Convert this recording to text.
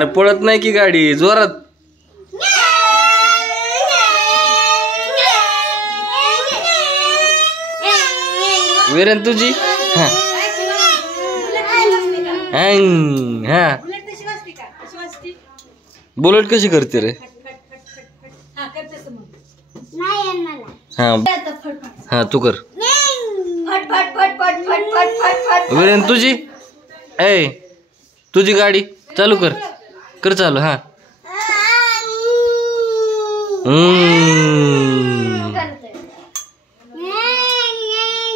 अरे पळत नाही की गाडी जोरात. वीरेन तुझी हा हा बुलेट कशी करते रे. हा हा तू कर. वीरेन तुझी ए तुझी गाडी चालू कर कर चालू. हा